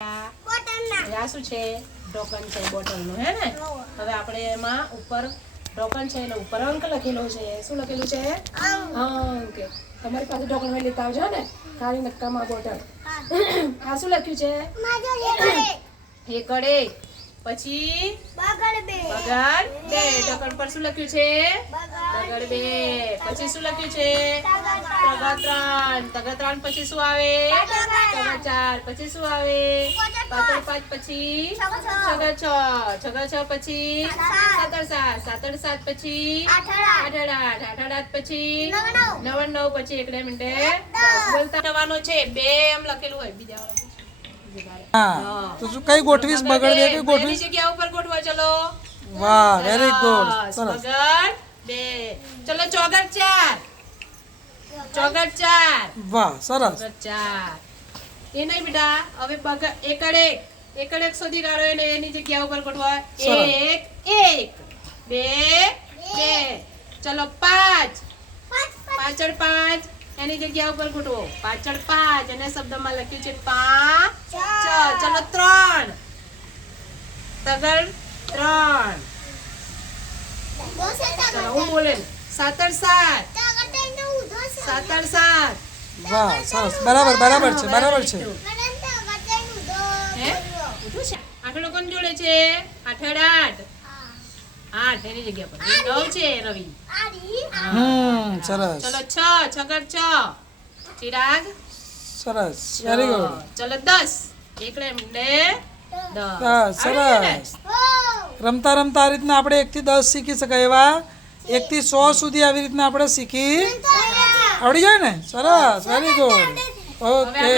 હવે આ શું છે? ઢોકન છે બોટલનું હે ને? હવે આપણે એમાં ઉપર ઢોકન છે એટલે ઉપર અંક લખેલો છે. શું લખેલું છે? અંક. તમારી પાસે હોય લેતા આવજો ને. ખાલી નક્કામાં બોટલ આ શું લખ્યું છે? એક પછી? બગડ બે ઢોકણ પર શું લખ્યું છે? બગડ બે પછી શું લખ્યું છે? તગા ત્રણ પછી શું આવે? ચાર પછી શું આવે? પાતળ પાંચ પછી? છગા છ છગા છ પછી? સાતર સાત સાતર સાત પછી? આઠ આઠ આઠ આઠ પછી નવ નવ પછી એકડે મિનિટે બોલતા થવાનો છે. બે એમ લખેલું હોય. બીજા હા. તો શું કઈ ગોઠવીશ? બગડ બે કઈ ગોઠવીશ જગ્યા ઉપર ગોઠવો. ચલો. વાહ વેરી ગુડ સરસ. સરસ બે. ચોગર ચાર ચોગર ચાર વાહ સરસ. ચોગર ચાર એ નહીં બેટા હવે એકડ એક. એકડ એક સુધી કાઢો એને એની જગ્યા ઉપર ગોઠવા. એક એક. બે બે. ચલો પાંચ. પાછળ પાંચ. એની જગ્યા ઉપર ગોઠવો. પાછળ પાંચ. અને શબ્દમાં લખ્યું છે પાંચ છ ચલો ત્રણ. તગર ત્રણ. ચલો હું બોલે સાતર સાત સાતર સાત વાહ સરસ. બરાબર બરાબર છે બરાબર છે. જોડે આઠડ આઠ. આઠ એની જગ્યા પર. નવ છે રવિ. હમ સરસ. ચલો છ છગર છ. ચિરાગ. સરસ. વેરી ગુડ ચલો દસ. એકડે ને દસ? સરસ. રમતા રમતા આ રીતના આપણે એકથી દસ શીખી શકાય એવા એકથી સો સુધી આવી રીતના આપણે શીખી આવડી જાય ને? સરસ વેરી ગુડ ઓકે